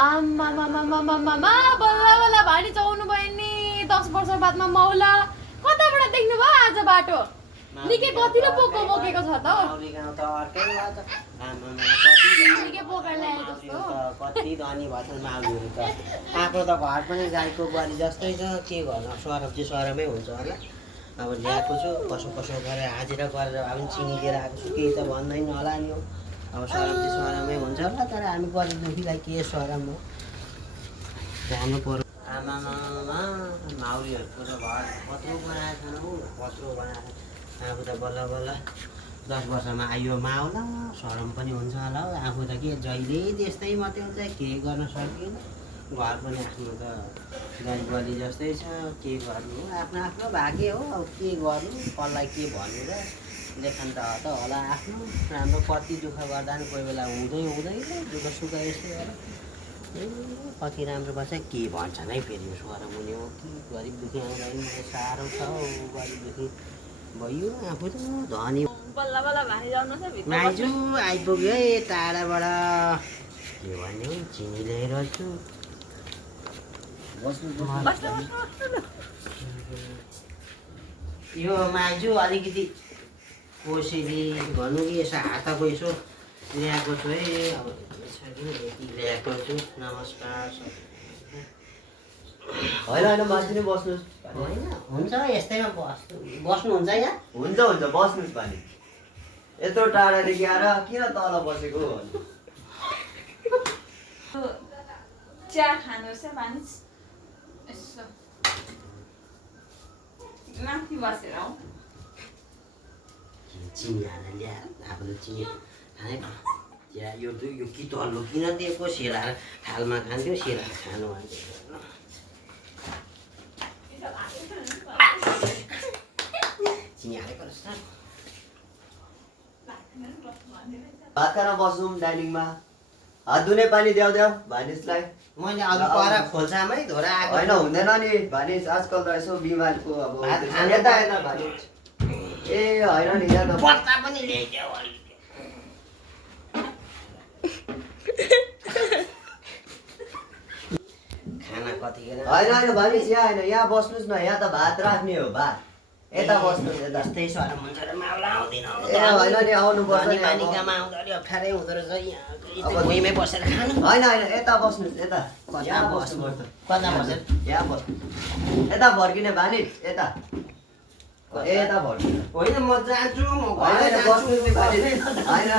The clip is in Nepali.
आमामामामामामा बल्ल बल्ल भारी चौनु भयो नि 10 वर्ष बादमा मौला कताबाट देख्नु भयो आज बाटो निकै कति र पोको बोकेको छ त निकै पोकर ल्याए जस्तो कति धनी भन्छ माउलीहरू त आफ्नो त घर पनि गाईको बलि जस्तै छ के गर्नु सरब चाहिँ सरमै हुन्छ होला अब ल्याएको छु कसो कसो गरेर हाजिरा गरेर अब चिनी लिएर आएको छु केही त भन्दैन होला नि हो अब सरब चाहिँ सरमै हुन्छ होला तर हामी गरिबदुखीलाई के सरम हो जानु पर्यो आमामा माउलीहरूको त घर कत्रो बनाएको छैन हौ कत्रो बनाएको आफू त बल्ल बल्ल 10 वर्षमा आयो माउला सरम पनि हुन्छ होला हौ आफू त के जहिले त्यस्तै मात्रै हुन्छ के गर्न सकिएन घर पनि आफ्नो त गाई बलि जस्तै छ के गर्नु आफ्नो आफ्नो भाग्य हो अब के गर्नु कसलाई के भन्नु र लेखन त होला आफ्नो राम्रो कति दुःख गर्दा नि कोही बेला हुँदैन दुःख सुख यस्तै होला कति राम्रो बस्छ के भन्छन् है फेरि स्वरम हुने हो कि गरिब दुःखी आउँदैन साह्रो छ हौ गरिब दुःखी भयो आफू त धनी बल्ल बल्ल भारी जाउनु छ भित्र माइजू आइपुग्यो है टाढाबाट के भन्ने हौ चिनी ल्याएर छु यो माइजू अलिकति कोसेली भनौँ कि यसो हातको यसो ल्याएको छु है अब ल्याएको छु नमस्कार होइन होइन माथि नै बस्नुहोस् होइन हुन्छ यस्तैमा बस्नुहुन्छ यहाँ हुन्छ हुन्छ बस्नुहोस् पानी यत्रो टाढादेखि आएर किन तल बसेको चिया खानुहोस् है पानी यसो माथि बसेर हौ चिनी हालेर ल्या आफूले चिनी खाने चिया यो कि तल्लो किन दिएको सेलाएर थालमा खान्थ्यो सेलाएर खानु भन्थ्यो चिनी हालेको रहेछ भात खान बस्छौँ डाइनिङमा हात धुने पानी देऊ देऊ भानिसलाई मैले अघि पर खोल्सामै धोएर आएको होइन हुँदैन नि भानिस आजकल त यसो बिमारको अब भात खाने यता हेर्न भानिस ए होइन नि यहाँ त बट्टा पनि ल्याइदेऊ खाना कतिखेर होइन होइन भानिस यहाँ होइन यहाँ बस्नुहोस् न यहाँ त भात राख्ने हो भात यता बस्नुहोस् यता जस्तै सरम हुन्छ र माउला आउँदैन ए होइन नि आउनुपर्छ नि अब। पानीकामा आउँदा अलिक अप्ठ्यारै हुँदो रहेछ यहाँ भुइँमै बसेर खानु होइन होइन यता बस्नुहोस् यता कता यहाँ बस्नु बस्नुपर्छ कता बसेर यहाँ बस्नु यता फर्किने भानिस यता ए यता फर्किने होइन म जान्छु म होइन घर बस्नु नि भानिस होइन